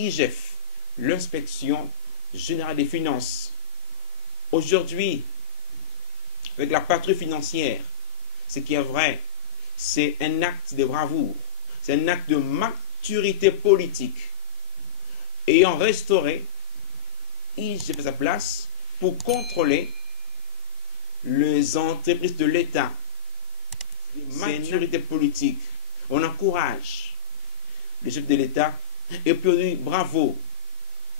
IGF, l'inspection générale des finances. Aujourd'hui, avec la patrouille financière, ce qui est vrai, c'est un acte de bravoure, c'est un acte de maturité politique. Ayant restauré, IGF à sa place pour contrôler les entreprises de l'État. Maturité politique. On encourage le chef de l'État et puis bravo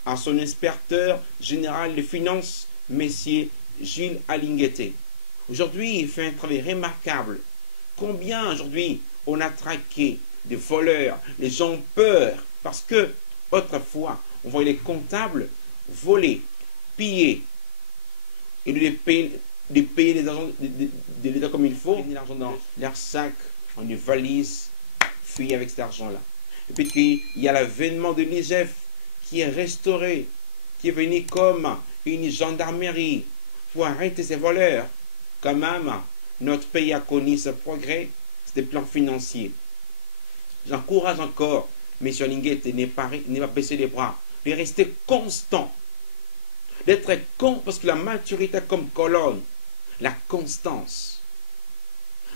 à son inspecteur général des finances, M. Gilles Alinguete. Aujourd'hui, il fait un travail remarquable. Combien aujourd'hui on a traqué des voleurs, les gens ont peur parce que autrefois on voyait les comptables voler, piller et de payer les agents de l'État comme il faut, mettre l'argent dans leur sac, en une valise, fuir avec cet argent-là. Et puis il y a l'avènement de l'IGF qui est restauré, qui est venu comme une gendarmerie pour arrêter ces voleurs. Quand même, notre pays a connu ce progrès, c'est des plans financiers. J'encourage encore M. Alinguete n'est pas baisser les bras, de rester constant, d'être con, parce que la maturité comme colonne, la constance.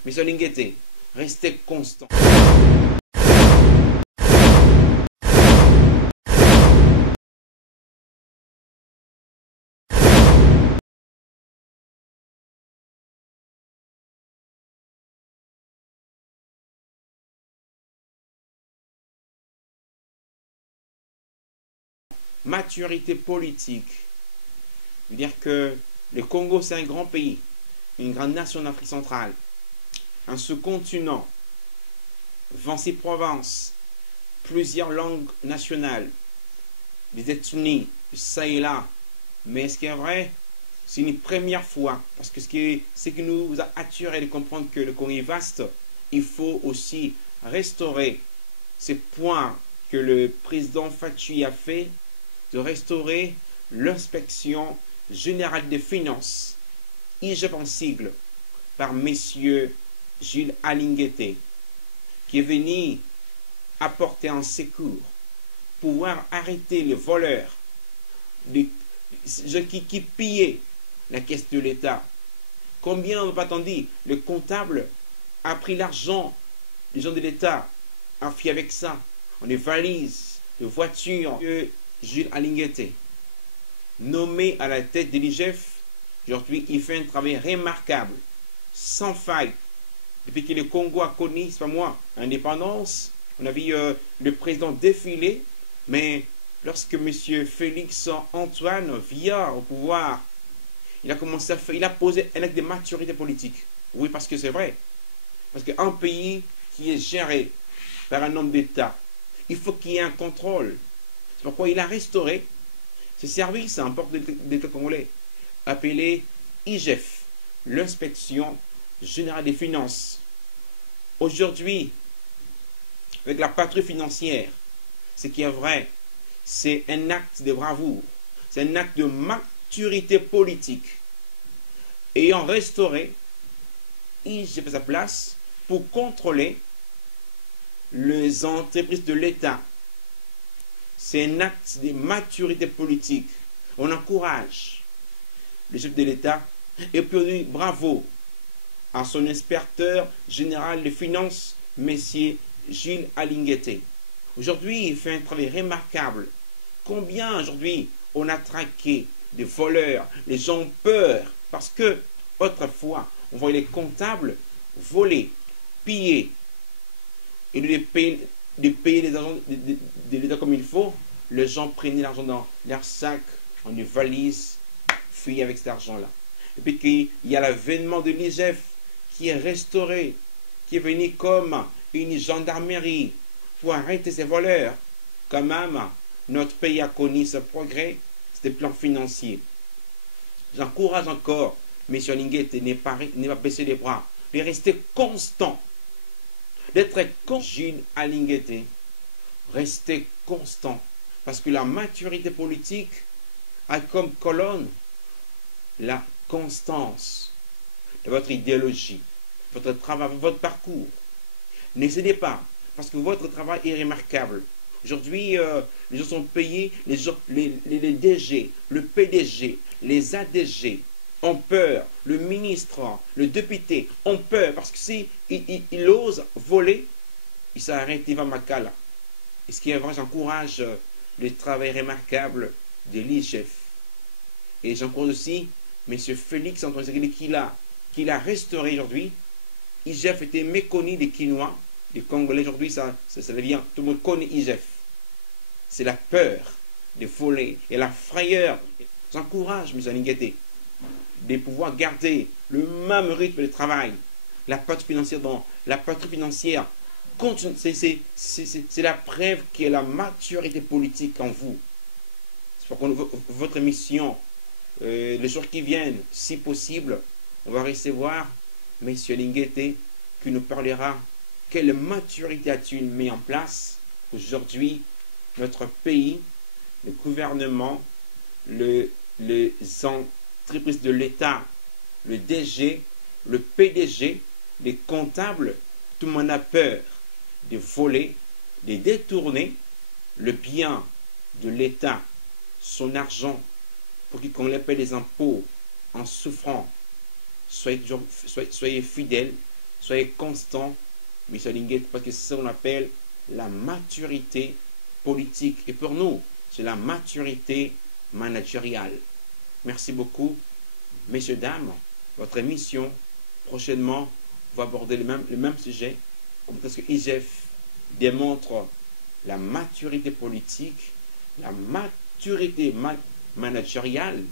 M. Alinguete, restez constant. Maturité politique. Je veux dire que le Congo, c'est un grand pays, une grande nation d'Afrique centrale, un sous-continent, 26 provinces, plusieurs langues nationales, des ethnies, ça et là. Mais ce qui est vrai, c'est une première fois, parce que ce qui nous a attiré de comprendre que le Congo est vaste, il faut aussi restaurer ces points que le président Fatou a fait, de restaurer l'inspection générale des finances, IGF en sigle, par M. Gilles Alinguete, qui est venu apporter un secours, pouvoir arrêter les voleurs, qui pillaient la caisse de l'État. Combien on n'a pas entendu, le comptable a pris l'argent des gens de l'État, a fui avec ça, on des valises, de voitures. Gilles Alinguete, nommé à la tête de l'IGF, aujourd'hui il fait un travail remarquable, sans faille. Depuis que le Congo a connu, c'est pas moi, l'indépendance, on a vu le président défiler, mais lorsque M. Félix Antoine vient au pouvoir, il a commencé à faire, il a posé un acte de maturité politique. Oui, parce que c'est vrai. Parce qu'un pays qui est géré par un homme d'État, il faut qu'il y ait un contrôle. C'est pourquoi il a restauré ce service à un port d'État congolais appelé IGF, l'inspection générale des finances. Aujourd'hui, avec la patrouille financière, ce qui est vrai, c'est un acte de bravoure, c'est un acte de maturité politique. Ayant restauré, IGF à sa place pour contrôler les entreprises de l'État. C'est un acte de maturité politique. On encourage le chef de l'État et puis bravo à son inspecteur général des finances, M. Gilles Alinguete. Aujourd'hui, il fait un travail remarquable. Combien aujourd'hui on a traqué des voleurs, les gens ont peur parce que autrefois on voyait les comptables voler, piller et de payer les agents de l'État comme il faut. Les gens prenaient l'argent dans leur sac, en une valise, fuyaient avec cet argent-là. Et puis il y a l'avènement de l'IGF qui est restauré, qui est venu comme une gendarmerie pour arrêter ces voleurs. Quand même, notre pays a connu ce progrès, c'est des plans financiers. J'encourage encore M. Alinguete n'est pas baisser les bras, de rester constant, d'être con. Gilles Alinguete, restez constant, parce que la maturité politique a comme colonne la constance de votre idéologie, votre travail, votre parcours. N'hésitez pas, parce que votre travail est remarquable. Aujourd'hui, les gens sont payés, les DG, le PDG, les ADG ont peur, le ministre, le député ont peur parce que si il ose voler, il s'arrête, il va Makala. Et ce qui est vrai, j'encourage le travail remarquable de l'IGF. Et j'encourage aussi M. Félix Antoine qu'il a restauré aujourd'hui. IGF était méconnu des Quinois, des Congolais. Aujourd'hui, ça devient, tout le monde connaît IGF. C'est la peur de voler et la frayeur. J'encourage M. Alingueté de pouvoir garder le même rythme de travail. La patrie financière, c'est la preuve qu'il y a la maturité politique en vous. C'est pour votre mission, les jours qui viennent, si possible, on va recevoir M. Alingueté qui nous parlera quelle maturité a-t-il mis en place aujourd'hui notre pays, le gouvernement, les entreprises de l'État, le DG, le PDG, les comptables, tout le monde a peur de voler, de détourner le bien de l'État, son argent, pour qu'on les paie les impôts en souffrant. Soyez fidèles, soyez constants, M. Alingueté, parce que c'est ce qu'on appelle la maturité politique. Et pour nous, c'est la maturité managériale. Merci beaucoup, messieurs, dames. Votre émission, prochainement, va aborder le même sujet. Parce que IGF démontre la maturité politique, la maturité managériale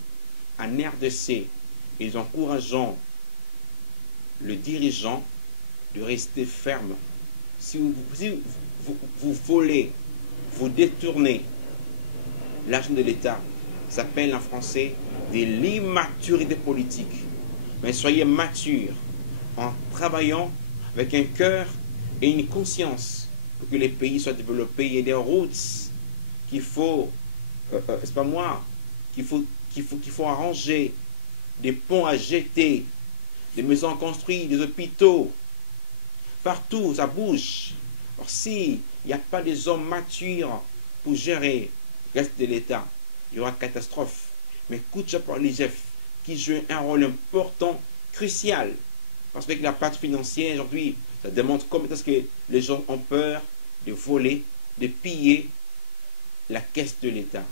en RDC. Ils encourageant le dirigeant de rester ferme. Si vous volez, vous détournez l'argent de l'État, ça s'appelle en français de l'immaturité politique. Mais soyez matures en travaillant avec un cœur et une conscience pour que les pays soient développés. Il y a des routes qu'il faut, c'est pas moi, qu'il faut arranger, des ponts à jeter, des maisons construites, des hôpitaux. Partout, ça bouge. Alors, s'il n'y a pas des hommes matures pour gérer le reste de l'État, il y aura catastrophe. Mais écoute par l'IGF qui joue un rôle important, crucial. Parce que la part financière aujourd'hui, ça démontre comment est-ce que les gens ont peur de voler, de piller la caisse de l'État.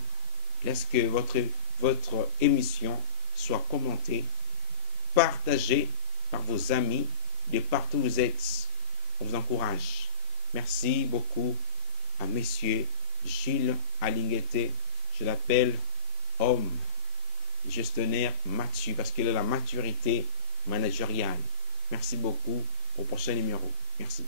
Laisse que votre émission soit commentée, partagée par vos amis de partout où vous êtes. On vous encourage. Merci beaucoup à Monsieur Gilles Alingueté. Je l'appelle homme, gestionnaire mature, parce qu'il a la maturité managériale. Merci beaucoup. Au prochain numéro. Merci.